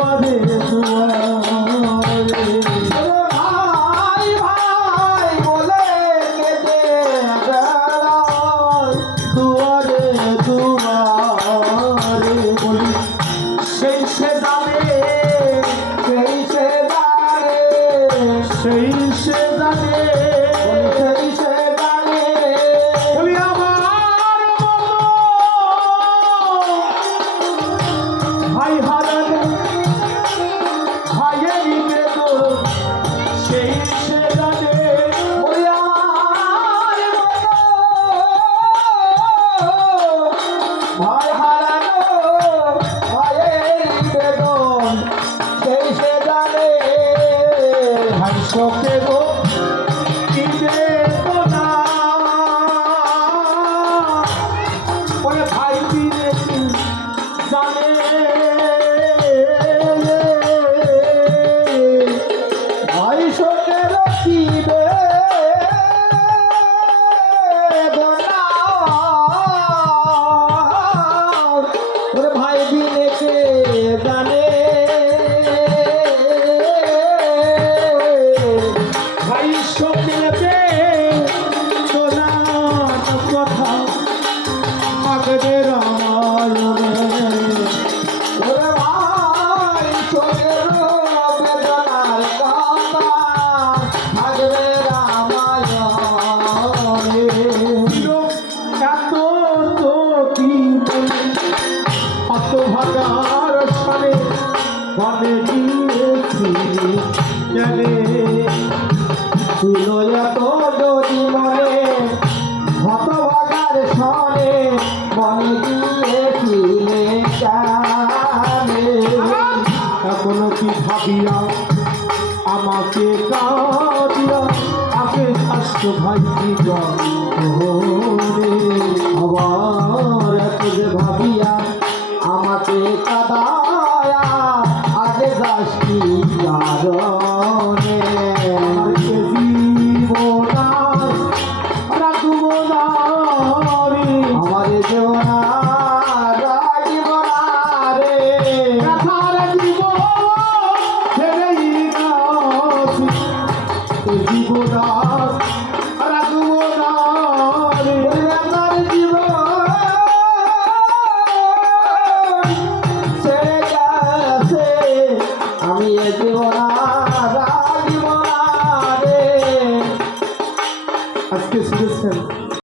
দুয়ারে দুয়ারে ভাই ভাই বলে কেঁদে বেড়ায় দুয়ারে দুয়ারে বলি সেই সে জানে সেই সে জানে সেই সে জানে সেই সে জানে বলি আমার ভাই হারানো ভাইয়েরই বেদন সেই সে জানে ওরে আমার ভাই হারানো ভাইয়ের বেদন সেই সে জানে ভাই শোকে গো কি বেদনা ওরে ভাই দিনে কি জানে ভাই শোকের কি বেদনা ওরে ভাই বিনে কে জানে ভাই শোকে বেদনার কথা থাকবে রামায়ণে ওরে ভাই শোকের বেদনার কথা থাকবে রামায়ণে এত তো কি অত ভাগার সানে বনে গিয়েছি জানে ছিল এত যদি মনে হতভাগার সনে মনে গিয়েছিলে জানে এখনো কি ভাবিয়া আমাকে কাঁদিয়া আগে স্বাস্থ্য ভাই কি আবার এত যে ভাবিয়া আমাকে কাদা